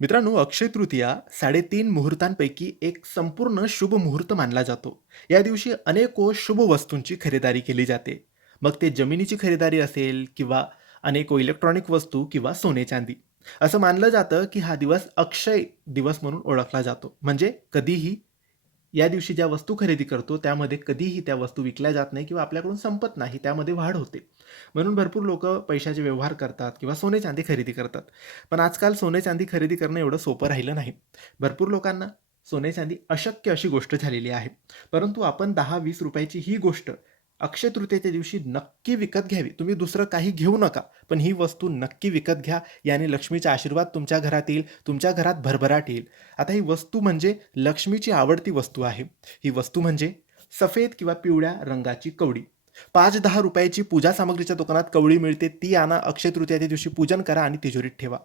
मित्रांनो, अक्षय तृतीया 3.5 मुहूर्तांपैकी एक संपूर्ण शुभ मुहूर्त मानला जातो. या दिवशी अनेको शुभ वस्तूंची खरीदारी केली जाते. मग ते जमिनीची खरीदारी असेल किंवा अनेको इलेक्ट्रॉनिक वस्तू किंवा सोने-चांदी. असं मानलं जातं, की हा दिवस अक्षय दिवस म्हणून ओळखला जातो. म्हणजे कधीही या दिवशी ज्या वस्तू खरेदी करतो, त्यामध्ये कधीही त्या वस्तू विकल्या जात नाही किंवा आपल्याकडून संपत नाही, त्यामध्ये वाढ होते. म्हणून भरपूर लोकं पैशाचे व्यवहार करतात किंवा सोने-चांदी खरेदी करतात. पण आजकाल सोने-चांदी खरेदी करणं एवढं सोपं राहिलं नाही. भरपूर लोकांना सोने-चांदी अशक्य अशी गोष्ट झालेली आहे. परंतु आपण 10-20 रुपयाची ही गोष्ट अक्षय तृतीयेच्या दिवशी नक्की विकत घ्यावी. तुम्ही दुसरं काही घेऊ नका, पण ही वस्तू नक्की विकत घ्या. याने लक्ष्मीचा आशीर्वाद तुमच्या घरात येईल, तुमच्या घरात भरभराट येईल. आता ही वस्तू म्हणजे लक्ष्मीची आवडती वस्तू आहे. ही वस्तू म्हणजे सफेद किंवा पिवळ्या रंगाची कवडी. 5-10 रुपयाची पूजा सामग्रीच्या दुकानात कवडी मिळते. ती आणा, अक्षय तृतीयेच्या दिवशी पूजन करा आणि तिजोरीत ठेवा.